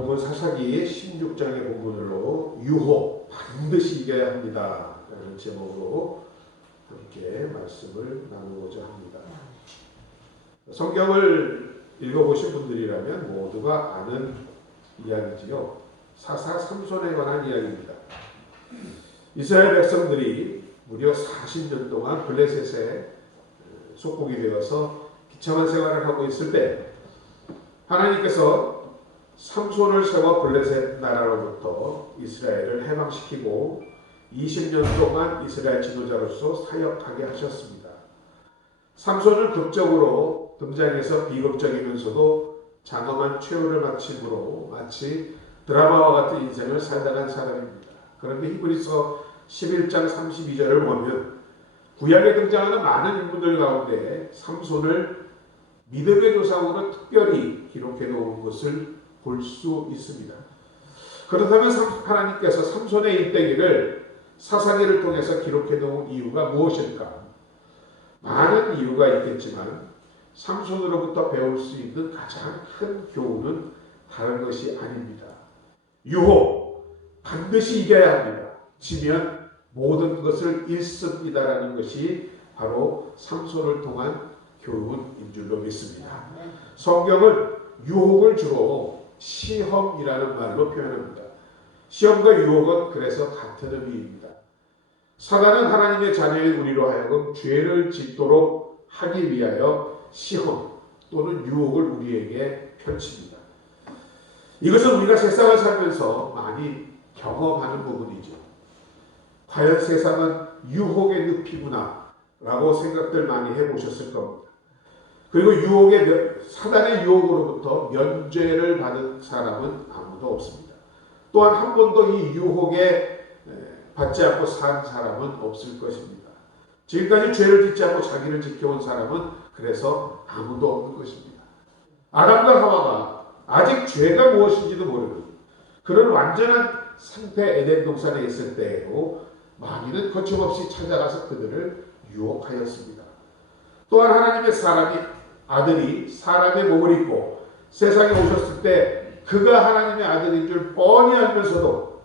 본문 사사기 16장의 본문으로 유혹 반드시 이겨야 합니다 라는 제목으로 함께 말씀을 나누고자 합니다. 성경을 읽어보신 분들이라면 모두가 아는 이야기지요. 사사 삼손에 관한 이야기입니다. 이스라엘 백성들이 무려 40년 동안 블레셋에 속국이 되어서 비참한 생활을 하고 있을 때 하나님께서 삼손을 세워 블레셋 나라로부터 이스라엘을 해방시키고 20년 동안 이스라엘 지도자로서 사역하게 하셨습니다. 삼손은 극적으로 등장해서 비극적이면서도 장엄한 최후를 마침으로 마치 드라마와 같은 인생을 살다간 사람입니다. 그런데 히브리서 11장 32절을 보면 구약에 등장하는 많은 인물들 가운데 삼손을 믿음의 조상으로 특별히 기록해 놓은 것을 볼 수 있습니다. 그렇다면 하나님께서 삼손의 일대기를 사사기를 통해서 기록해 놓은 이유가 무엇일까? 많은 이유가 있겠지만 삼손으로부터 배울 수 있는 가장 큰 교훈은 다른 것이 아닙니다. 유혹 반드시 이겨야 합니다. 지면 모든 것을 잃습니다라는 것이 바로 삼손을 통한 교훈인 줄로 믿습니다. 성경은 유혹을 주로 시험이라는 말로 표현합니다. 시험과 유혹은 그래서 같은 의미입니다. 사단은 하나님의 자녀인 우리로 하여금 죄를 짓도록 하기 위하여 시험 또는 유혹을 우리에게 펼칩니다. 이것은 우리가 세상을 살면서 많이 경험하는 부분이죠. 과연 세상은 유혹의 늪이구나 라고 생각들 많이 해보셨을 겁니다. 그리고 사단의 유혹으로부터 면죄를 받은 사람은 아무도 없습니다. 또한 한 번도 이 유혹에 받지 않고 산 사람은 없을 것입니다. 지금까지 죄를 짓지 않고 자기를 지켜온 사람은 그래서 아무도 없는 것입니다. 아담과 하와가 아직 죄가 무엇인지도 모르는 그런 완전한 상태 에덴 동산에 있을 때에도 마귀는 거침없이 찾아가서 그들을 유혹하였습니다. 또한 하나님의 아들이 사람의 몸을 입고 세상에 오셨을 때 그가 하나님의 아들인 줄 뻔히 알면서도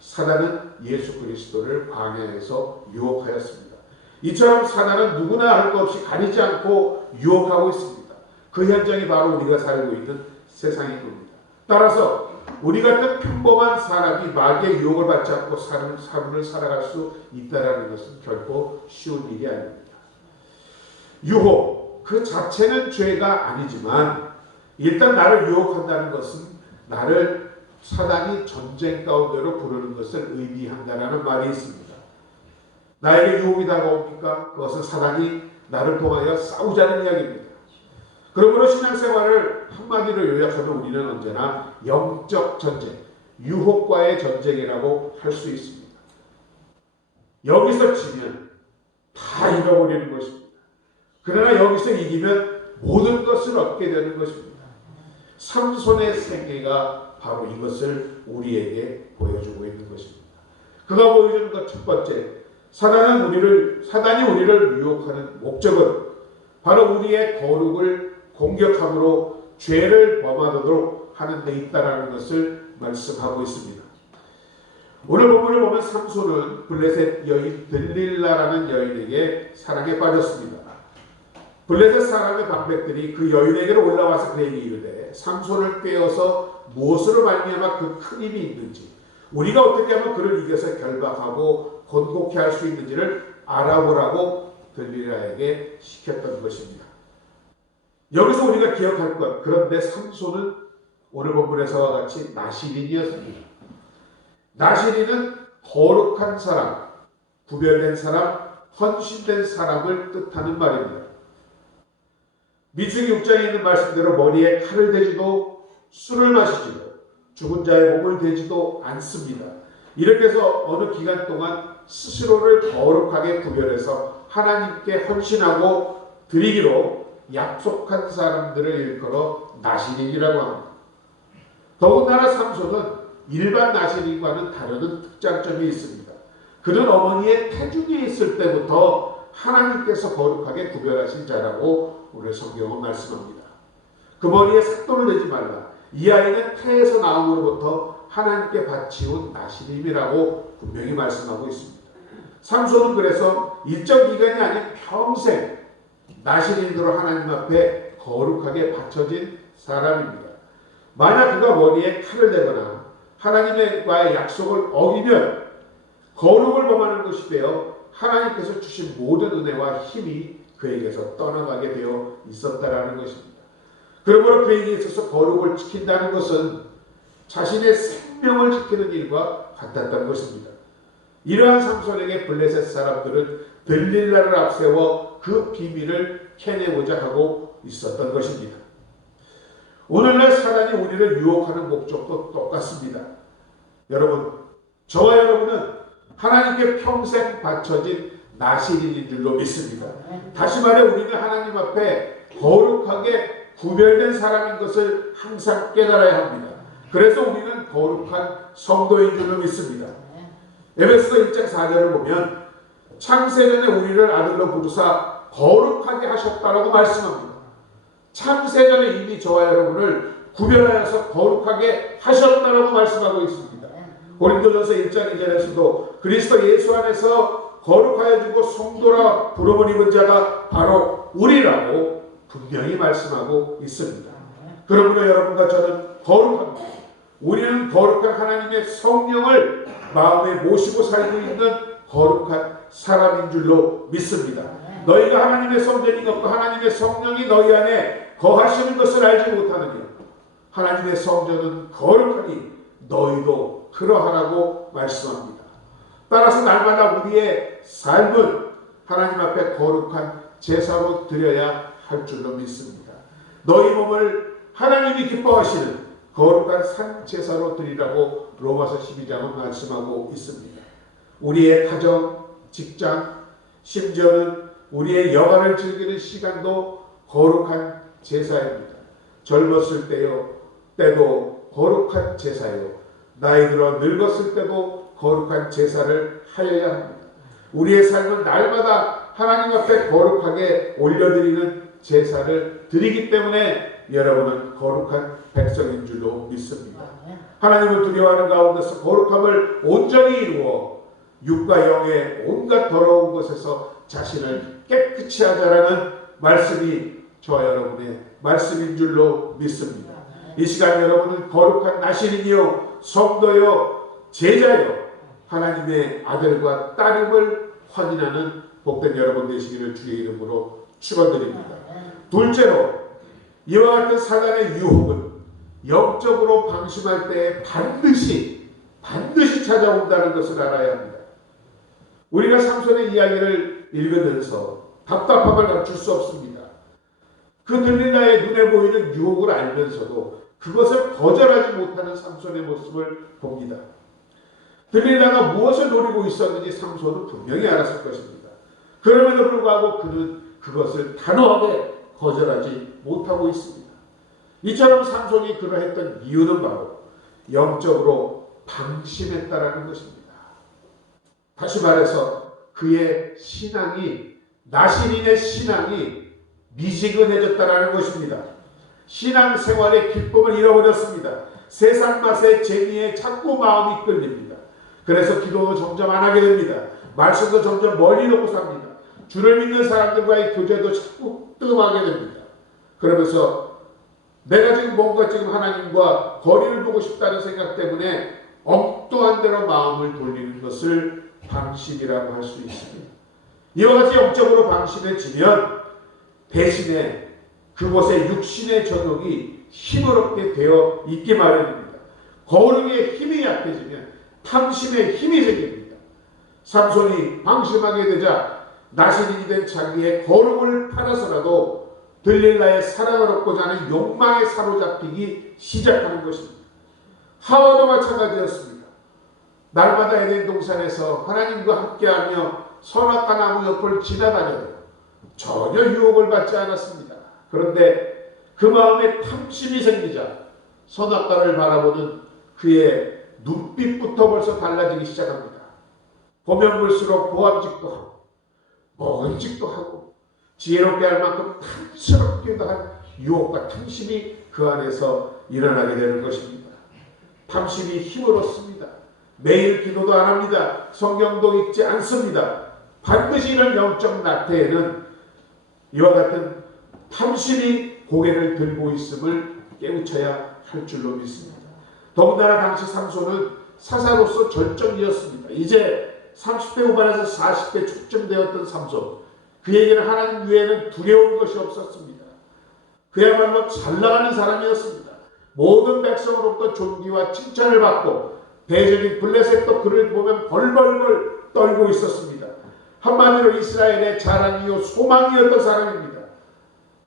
사단은 예수 그리스도를 광야에서 유혹하였습니다. 이처럼 사단은 누구나 할 것 없이 가리지 않고 유혹하고 있습니다. 그 현장이 바로 우리가 살고 있는 세상인 겁니다. 따라서 우리 같은 평범한 사람이 마귀의 유혹을 받지 않고 삶을 살아갈 수 있다는 것은 결코 쉬운 일이 아닙니다. 유혹 그 자체는 죄가 아니지만 일단 나를 유혹한다는 것은 나를 사단이 전쟁 가운데로 부르는 것을 의미한다는 말이 있습니다. 나에게 유혹이 다가옵니까? 그것은 사단이 나를 통하여 싸우자는 이야기입니다. 그러므로 신앙생활을 한마디로 요약하면 우리는 언제나 영적 전쟁, 유혹과의 전쟁이라고 할 수 있습니다. 여기서 지면 다 잃어버리는 것입니다. 그러나 여기서 이기면 모든 것을 얻게 되는 것입니다. 삼손의 세계가 바로 이것을 우리에게 보여주고 있는 것입니다. 그가 보여주는 것 첫 번째, 사단이 우리를 유혹하는 목적은 바로 우리의 거룩을 공격함으로 죄를 범하도록 하는 데 있다라는 것을 말씀하고 있습니다. 오늘 본문을 보면 삼손은 블레셋 여인 들릴라라는 여인에게 사랑에 빠졌습니다. 블레셋 사람의 방백들이 그 여인에게로 올라와서 그에게 이르되 삼손을 꿰어서 무엇으로 말미암아 그 큰 힘이 있는지 우리가 어떻게 하면 그를 이겨서 결박하고 건국케 할 수 있는지를 알아보라고 들릴라에게 시켰던 것입니다. 여기서 우리가 기억할 것, 그런데 삼손은 오늘 본문에서와 같이 나시린이었습니다. 나시린은 거룩한 사람, 구별된 사람, 헌신된 사람을 뜻하는 말입니다. 민수기 6장에 있는 말씀대로 머리에 칼을 대지도 술을 마시지도 죽은 자의 몸을 대지도 않습니다. 이렇게 해서 어느 기간 동안 스스로를 거룩하게 구별해서 하나님께 헌신하고 드리기로 약속한 사람들을 일컬어 나시린이라고 합니다. 더군다나 삼손은 일반 나시린과는 다른 특장점이 있습니다. 그는 어머니의 태중에 있을 때부터 하나님께서 거룩하게 구별하신 자라고 오늘 성경은 말씀합니다. 그 머리에 삭도를 내지 말라. 이 아이는 태에서 나옴으로부터 하나님께 바치온 나시림이라고 분명히 말씀하고 있습니다. 삼손은 그래서 일정 기간이 아닌 평생 나시림으로 하나님 앞에 거룩하게 바쳐진 사람입니다. 만약 그가 머리에 칼을 대거나 하나님과의 약속을 어기면 거룩을 범하는 것이 되어 하나님께서 주신 모든 은혜와 힘이 그에게서 떠나가게 되어 있었다라는 것입니다. 그러므로 그에게 있어서 거룩을 지킨다는 것은 자신의 생명을 지키는 일과 같았던 것입니다. 이러한 삼손에게 블레셋 사람들은 들릴라를 앞세워 그 비밀을 캐내고자 하고 있었던 것입니다. 오늘날 사단이 우리를 유혹하는 목적도 똑같습니다. 여러분, 저와 여러분은 하나님께 평생 바쳐진 나시린인 줄로 믿습니다. 다시 말해 우리는 하나님 앞에 거룩하게 구별된 사람인 것을 항상 깨달아야 합니다. 그래서 우리는 거룩한 성도인 줄로 믿습니다. 에베소서 1장 4절을 보면 창세전에 우리를 아들로 부르사 거룩하게 하셨다라고 말씀합니다. 창세전에 이미 저와 여러분을 구별하여서 거룩하게 하셨다라고 말씀하고 있습니다. 고린도전서 1장 2절에서도 그리스도 예수 안에서 거룩하여 주고 성도라 부름을 입은 자가 바로 우리라고 분명히 말씀하고 있습니다. 그러므로 여러분과 저는 거룩합니다. 우리는 거룩한 하나님의 성령을 마음에 모시고 살고 있는 거룩한 사람인 줄로 믿습니다. 너희가 하나님의 성전인 것과 하나님의 성령이 너희 안에 거하시는 것을 알지 못하느냐. 하나님의 성전은 거룩하니 너희도 그러하라고 말씀합니다. 따라서 날마다 우리의 삶은 하나님 앞에 거룩한 제사로 드려야 할 줄로 믿습니다. 너희 몸을 하나님이 기뻐하시는 거룩한 산제사로 드리라고 로마서 12장은 말씀하고 있습니다. 우리의 가정, 직장, 심지어는 우리의 여가를 즐기는 시간도 거룩한 제사입니다. 젊었을 때도 거룩한 제사요. 나이 들어 늙었을 때도 거룩한 제사를 하여야 합니다. 우리의 삶은 날마다 하나님 앞에 거룩하게 올려드리는 제사를 드리기 때문에 여러분은 거룩한 백성인 줄로 믿습니다. 하나님을 두려워하는 가운데서 거룩함을 온전히 이루어 육과 영의 온갖 더러운 것에서 자신을 깨끗이 하자라는 말씀이 저와 여러분의 말씀인 줄로 믿습니다. 이 시간 여러분은 거룩한 나시린이요 성도요 제자요 하나님의 아들과 딸임을 확인하는 복된 여러분 되시기를 주의 이름으로 축원드립니다. 둘째로 이와 같은 사단의 유혹은 영적으로 방심할 때 반드시 찾아온다는 것을 알아야 합니다. 우리가 삼손의 이야기를 읽으면서 답답함을 감출 수 없습니다. 그 들릴라의 눈에 보이는 유혹을 알면서도 그것을 거절하지 못하는 삼손의 모습을 봅니다. 들릴라가 무엇을 노리고 있었는지 삼손은 분명히 알았을 것입니다. 그럼에도 불구하고 그는 그것을 단호하게 거절하지 못하고 있습니다. 이처럼 삼손이 그러했던 이유는 바로 영적으로 방심했다라는 것입니다. 다시 말해서 그의 신앙이 나시린의 신앙이 미지근해졌다라는 것입니다. 신앙생활의 기쁨을 잃어버렸습니다. 세상 맛의 재미에 자꾸 마음이 끌립니다. 그래서 기도도 점점 안 하게 됩니다. 말씀도 점점 멀리 놓고 삽니다. 주를 믿는 사람들과의 교제도 자꾸 뜸하게 됩니다. 그러면서 내가 지금 뭔가 지금 하나님과 거리를 두고 싶다는 생각 때문에 엉뚱한 대로 마음을 돌리는 것을 방심이라고 할 수 있습니다. 이와 같이 영적으로 방심해지면 대신에 그곳에 육신의 정욕이 힘을 되어 있기 마련입니다. 거룩의 힘이 약해지면 탐심의 힘이 생깁니다. 삼손이 방심하게 되자 나시린이 된 자기의 거룩을 팔아서라도 들릴라의 사랑을 얻고자 하는 욕망에 사로잡히기 시작하는 것입니다. 하와도 마찬가지였습니다. 날마다 에덴 동산에서 하나님과 함께하며 선악과 나무 옆을 지나다녀도 전혀 유혹을 받지 않았습니다. 그런데 그 마음에 탐심이 생기자 선악과를 바라보는 그의 눈빛부터 벌써 달라지기 시작합니다. 보면 볼수록 보암직도 하고 먹은직도 하고 지혜롭게 할 만큼 탐스럽기도 한 유혹과 탐심이 그 안에서 일어나게 되는 것입니다. 탐심이 힘을 얻습니다. 매일 기도도 안 합니다. 성경도 읽지 않습니다. 반드시 이런 영적 낙태에는 이와 같은 탐심이 고개를 들고 있음을 깨우쳐야 할 줄로 믿습니다. 더군다나 당시 삼손은 사사로서 절정이었습니다. 이제 30대 후반에서 40대 초쯤되었던 삼손, 그에게는 하나님 외에는 두려운 것이 없었습니다. 그야말로 잘 나가는 사람이었습니다. 모든 백성으로부터 존귀와 칭찬을 받고 대적인 블레셋도 그를 보면 벌벌벌 떨고 있었습니다. 한마디로 이스라엘의 자랑이요 소망이었던 사람입니다.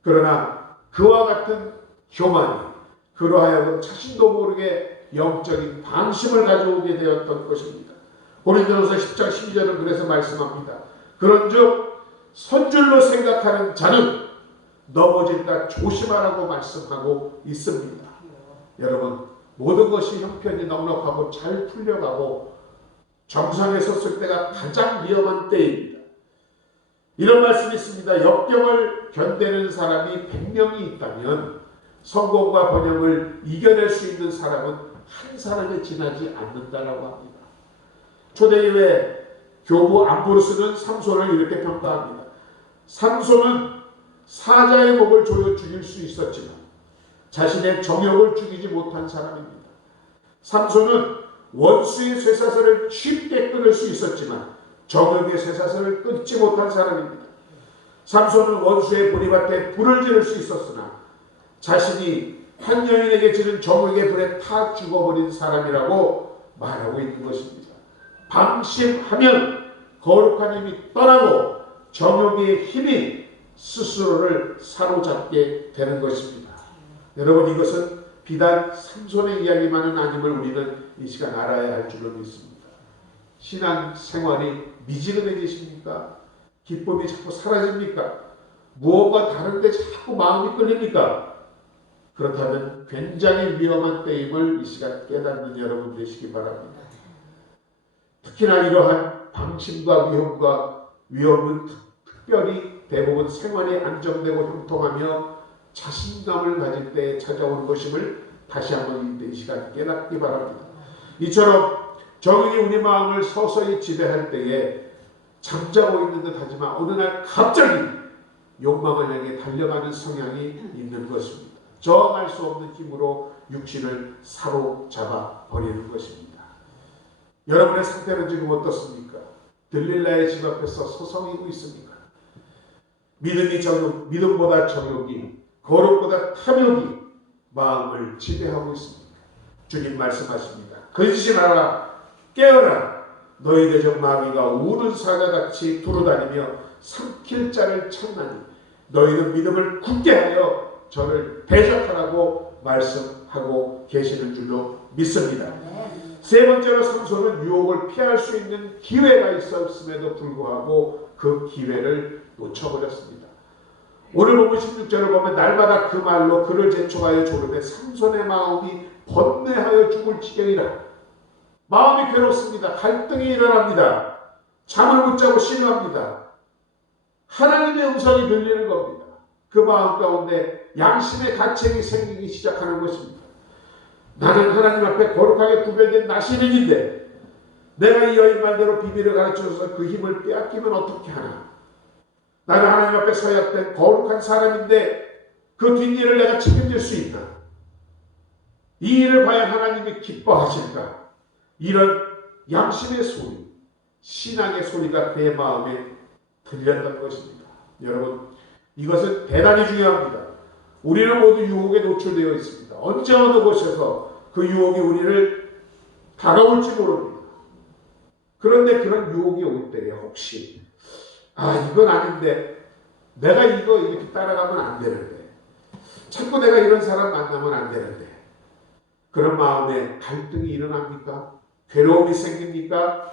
그러나 그와 같은 교만이 그로 하여금 자신도 모르게 영적인 방심을 가져오게 되었던 것입니다. 고린도전서 10장 12절은 그래서 말씀합니다. 그런즉 선줄로 생각하는 자는 넘어질까 조심하라고 말씀하고 있습니다. 여러분, 모든 것이 형편이 넉넉하고 잘 풀려가고 정상에 섰을 때가 가장 위험한 때입니다. 이런 말씀이 있습니다. 역경을 견디는 사람이 100명이 있다면 성공과 번영을 이겨낼 수 있는 사람은 한 사람에 지나지 않는다라고 합니다. 초대교회 교부 암브로스는 삼손을 이렇게 평가합니다. 삼손은 사자의 목을 조여 죽일 수 있었지만 자신의 정욕을 죽이지 못한 사람입니다. 삼손은 원수의 쇠사슬을 쉽게 끊을 수 있었지만 정욕의 쇠사슬을 끊지 못한 사람입니다. 삼손은 원수의 보리밭에 불을 지를 수 있었으나 자신이 한 여인에게 지른 정욕의 불에 타 죽어버린 사람이라고 말하고 있는 것입니다. 방심하면 거룩한 힘이 떠나고 정욕의 힘이 스스로를 사로잡게 되는 것입니다. 여러분, 이것은 비단 삼손의 이야기만은 아님을 우리는 이 시간 알아야 할 줄로 믿습니다. 신앙 생활이 미지근해지십니까? 기쁨이 자꾸 사라집니까? 무엇과 다른데 자꾸 마음이 끌립니까? 그렇다면 굉장히 위험한 때임을 이 시간 깨닫는 여러분 되시기 바랍니다. 특히나 이러한 방심과 위험은 특별히 대부분 생활이 안정되고 형통하며 자신감을 가질 때 찾아오는 것임을 다시 한번 이 시간 깨닫기 바랍니다. 이처럼 정인이 우리 마음을 서서히 지배할 때에 잠자고 있는 듯 하지만 어느 날 갑자기 욕망을 향해 달려가는 성향이 있는 것입니다. 저항할 수 없는 힘으로 육신을 사로잡아 버리는 것입니다. 여러분의 상태는 지금 어떻습니까? 들릴라의 집 앞에서 서성이고 있습니까? 믿음보다 정욕이, 거룩보다 탐욕이 마음을 지배하고 있습니다. 주님 말씀하십니다. 근신하라, 깨어라. 너희 대적 마귀가 우는 사자같이 두루다니며 삼킬 자를 찾나니 너희는 믿음을 굳게 하여 저를 대적하라고 말씀하고 계시는 줄로 믿습니다. 세 번째로 삼손은 유혹을 피할 수 있는 기회가 있었음에도 불구하고 그 기회를 놓쳐버렸습니다. 오늘 본문 16절을 보면 날마다 그 말로 그를 재촉하여 조르되 삼손의 마음이 번뇌하여 죽을 지경이라. 마음이 괴롭습니다. 갈등이 일어납니다. 잠을 못 자고 신음합니다. 하나님의 음성이 들리는 겁니다. 그 마음 가운데 양심의 가책이 생기기 시작하는 것입니다. 나는 하나님 앞에 거룩하게 구별된 나시린인데 내가 이 여인 말대로 비밀을 가르쳐줘서 그 힘을 빼앗기면 어떻게 하나. 나는 하나님 앞에 서약된 거룩한 사람인데 그 뒷일을 내가 책임질 수 있나. 이 일을 과연 하나님이 기뻐하실까. 이런 양심의 소리, 신앙의 소리가 그의 마음에 들렸던 것입니다. 여러분, 이것은 대단히 중요합니다. 우리는 모두 유혹에 노출되어 있습니다. 언제 어느 곳에서 그 유혹이 우리를 다가올지 모릅니다. 그런데 그런 유혹이 올 때에 혹시 이건 아닌데 내가 이거 이렇게 따라가면 안 되는데 자꾸 내가 이런 사람 만나면 안 되는데 그런 마음에 갈등이 일어납니까? 괴로움이 생깁니까?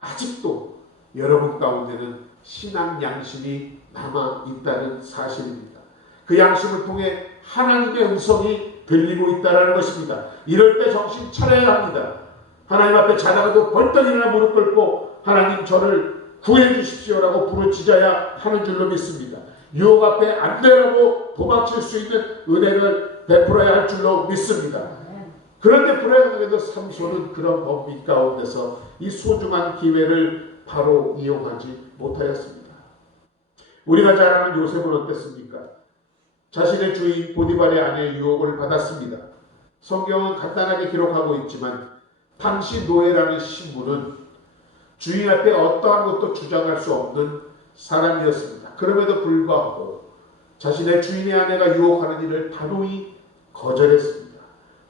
아직도 여러분 가운데는 신앙 양심이 남아있다는 사실입니다. 그 양심을 통해 하나님의 음성이 들리고 있다는 것입니다. 이럴 때 정신 차려야 합니다. 하나님 앞에 자다가도 벌떡 일어나 무릎 꿇고 하나님 저를 구해 주십시오라고 부르짖어야 하는 줄로 믿습니다. 유혹 앞에 안 되라고 도망칠 수 있는 은혜를 베풀어야 할 줄로 믿습니다. 그런데 불행하게도 삼손은 그런 범위 가운데서 이 소중한 기회를 바로 이용하지 못하였습니다. 우리가 잘 아는 요셉은 어땠습니까? 자신의 주인 보디발의 아내의 유혹을 받았습니다. 성경은 간단하게 기록하고 있지만 당시 노예라는 신분은 주인 앞에 어떠한 것도 주장할 수 없는 사람이었습니다. 그럼에도 불구하고 자신의 주인의 아내가 유혹하는 일을 단호히 거절했습니다.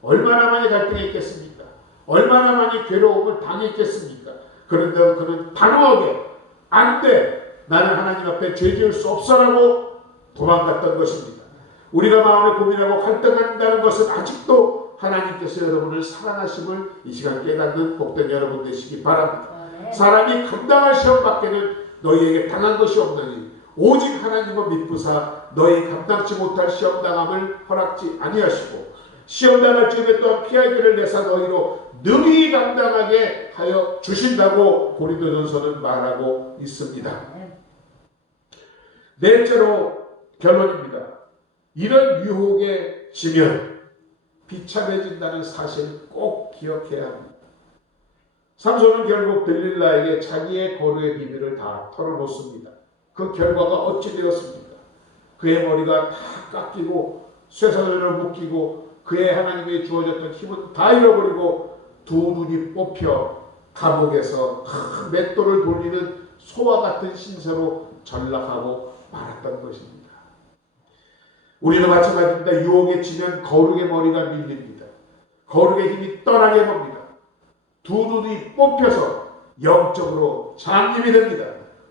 얼마나 많이 갈등했겠습니까? 얼마나 많이 괴로움을 당했겠습니까? 그런데 그는 단호하게 안 돼! 나는 하나님 앞에 죄 지을 수 없어라고 도망갔던 것입니다. 우리가 마음에 고민하고 갈등한다는 것은 아직도 하나님께서 여러분을 사랑하심을 이 시간 깨닫는 복된 여러분 되시기 바랍니다. 사람이 감당할 시험 밖에는 너희에게 당한 것이 없느니 오직 하나님을 믿부사 너희 감당치 못할 시험 당함을 허락지 아니하시고 시험 당할 즈음에 또한 피할 길을 내사 너희로 능히 감당하게 하여 주신다고 고린도전서는 말하고 있습니다. 넷째로 결론입니다. 이런 유혹에 지면 비참해진다는 사실을 꼭 기억해야 합니다. 삼손은 결국 들릴라에게 자기의 거루의 비밀을 다 털어놓습니다. 그 결과가 어찌 되었습니까? 그의 머리가 다 깎이고 쇠사슬을 묶이고 그의 하나님께 주어졌던 힘은 다 잃어버리고 두 눈이 뽑혀 감옥에서 큰 맷돌을 돌리는 소와 같은 신세로 전락하고 말았던 것입니다. 우리도 마찬가지입니다. 유혹에 지면 거룩의 머리가 밀립니다. 거룩의 힘이 떠나게 봅니다. 두 눈이 뽑혀서 영적으로 장님이 됩니다.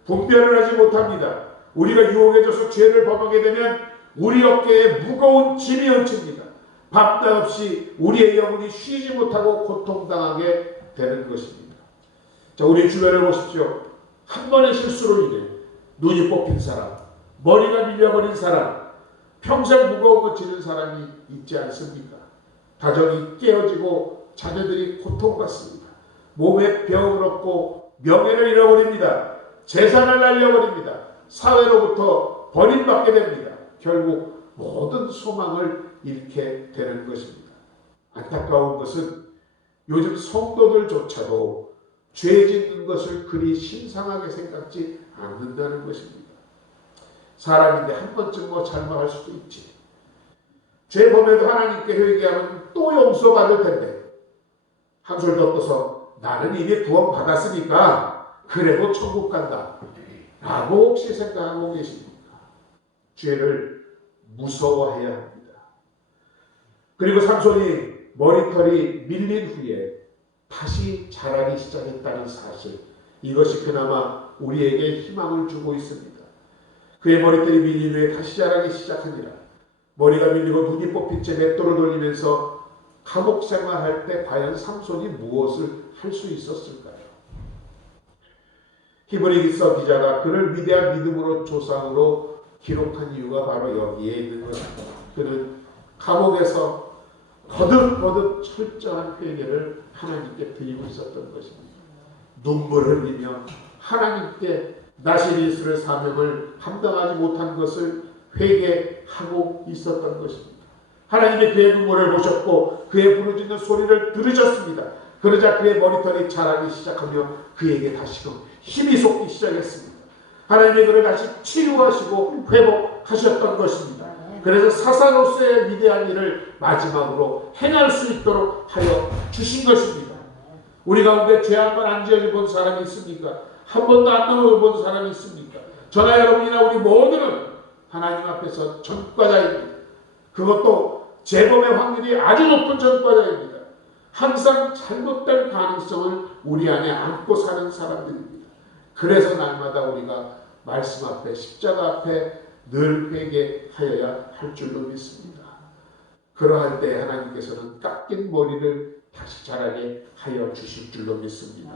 분별을 하지 못합니다. 우리가 유혹에 져서 죄를 범하게 되면 우리 어깨에 무거운 짐이 얹힙니다. 밤낮 없이 우리의 영혼이 쉬지 못하고 고통당하게 되는 것입니다. 자, 우리 주변을 보십시오. 한 번의 실수로 인해 눈이 뽑힌 사람, 머리가 밀려버린 사람, 평생 무거운 것 지는 사람이 있지 않습니까? 가정이 깨어지고 자녀들이 고통받습니다. 몸에 병을 얻고 명예를 잃어버립니다. 재산을 날려버립니다. 사회로부터 버림받게 됩니다. 결국 모든 소망을 잃게 되는 것입니다. 안타까운 것은 요즘 성도들조차도 죄 짓는 것을 그리 신상하게 생각지 않는다는 것입니다. 사람인데 한 번쯤 잘못할 수도 있지. 죄 범해도 하나님께 회개하면 또 용서받을 텐데 한 술 더 떠서 나는 이미 구원 받았으니까 그래도 천국 간다 라고 혹시 생각하고 계십니까? 죄를 무서워해야 합니다. 그리고 삼손이 머리털이 밀린 후에 다시 자라기 시작했다는 사실, 이것이 그나마 우리에게 희망을 주고 있습니다. 그의 머리털이 밀린 후에 다시 자라기 시작하니라. 머리가 밀리고 눈이 뽑힌 채 맷돌을 돌리면서 감옥 생활할 때 과연 삼손이 무엇을 할 수 있었을까요? 히브리서 기자가 그를 위대한 믿음으로 조상으로 기록한 이유가 바로 여기에 있는 것입니다. 그는 감옥에서 거듭거듭 철저한 회개를 하나님께 드리고 있었던 것입니다. 눈물을 흘리며 하나님께 나시리스의 사명을 감당하지 못한 것을 회개하고 있었던 것입니다. 하나님이 그의 눈물을 보셨고 그의 부르짖는 소리를 들으셨습니다. 그러자 그의 머리털이 자라기 시작하며 그에게 다시금 힘이 솟기 시작했습니다. 하나님이 그를 다시 치유하시고 회복하셨던 것입니다. 그래서 사사로서의 위대한 일을 마지막으로 행할 수 있도록 하여 주신 것입니다. 우리 가운데 죄 한 번 안 지어져 본 사람이 있습니까? 한 번도 안 넘어본 사람이 있습니까? 저나 여러분이나 우리 모두는 하나님 앞에서 전과자입니다. 그것도 재범의 확률이 아주 높은 전과자입니다. 항상 잘못될 가능성을 우리 안에 안고 사는 사람들입니다. 그래서 날마다 우리가 말씀 앞에 십자가 앞에 늘 회개하여야 할 줄로 믿습니다. 그러할 때 하나님께서는 깎인 머리를 다시 자라게 하여 주실 줄로 믿습니다.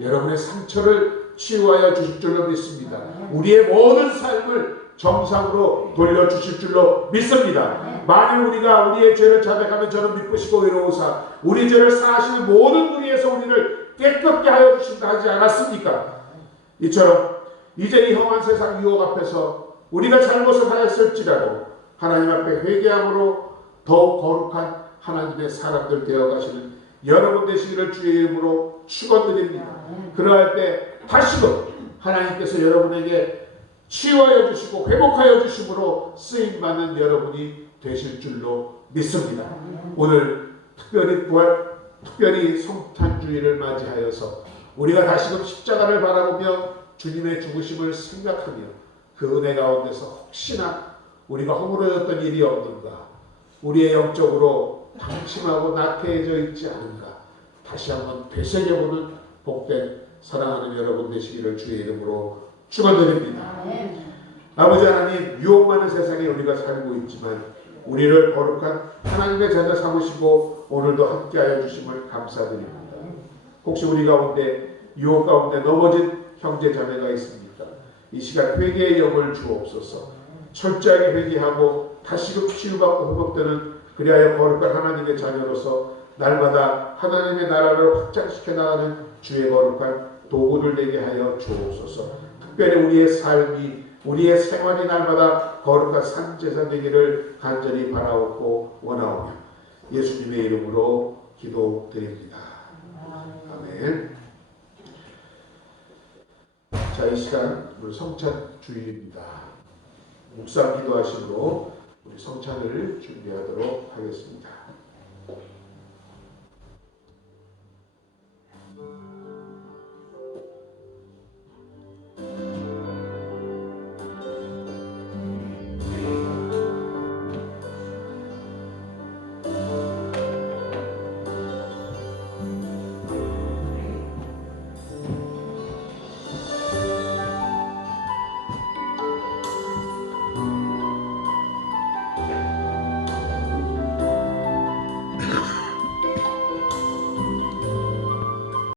여러분의 상처를 치유하여 주실 줄로 믿습니다. 우리의 모든 삶을 정상으로 돌려주실 줄로 믿습니다. 만일 우리가 우리의 죄를 자백하면 저는 미쁘시고 의로우사 우리 죄를 사하시는 모든 분에서 우리를 깨끗게 하여 주신다 하지 않았습니까? 이처럼 이제 이 험한 세상 유혹 앞에서 우리가 잘못을 하였을지라도 하나님 앞에 회개함으로 더 거룩한 하나님의 사람들 되어가시는 여러분 되시기를 주의 이름으로 축원드립니다. 그러할 때 다시금 하나님께서 여러분에게 치유하여 주시고 회복하여 주심으로 쓰임받는 여러분이 되실 줄로 믿습니다. 오늘 특별히 성탄주의를 맞이하여서 우리가 다시금 십자가를 바라보며 주님의 죽으심을 생각하며 그 은혜 가운데서 혹시나 우리가 허물어졌던 일이 없는가, 우리의 영적으로 방심하고 나태해져 있지 않은가 다시 한번 되새겨보는 복된 사랑하는 여러분 되시기를 주의 이름으로 축원드립니다. 아버지 하나님, 유혹 많은 세상에 우리가 살고 있지만 우리를 거룩한 하나님의 자녀 삼으시고 오늘도 함께하여 주심을 감사드립니다. 혹시 우리 가운데 유혹 가운데 넘어진 형제 자매가 있습니까? 이 시간 회개의 영을 주옵소서. 철저하게 회개하고 다시금 치유받고 회복되는 그리하여 거룩한 하나님의 자녀로서 날마다 하나님의 나라를 확장시켜 나가는 주의 거룩한 도구를 되게 하여 주옵소서. 특별히 우리의 삶이, 우리의 생활이 날마다 거룩한 산제사 되기를 간절히 바라옵고 원하오며 예수님의 이름으로 기도드립니다. 아멘. 자, 이 시간 우리 성찬 주일입니다. 묵상 기도하심으로 우리 성찬을 준비하도록 하겠습니다.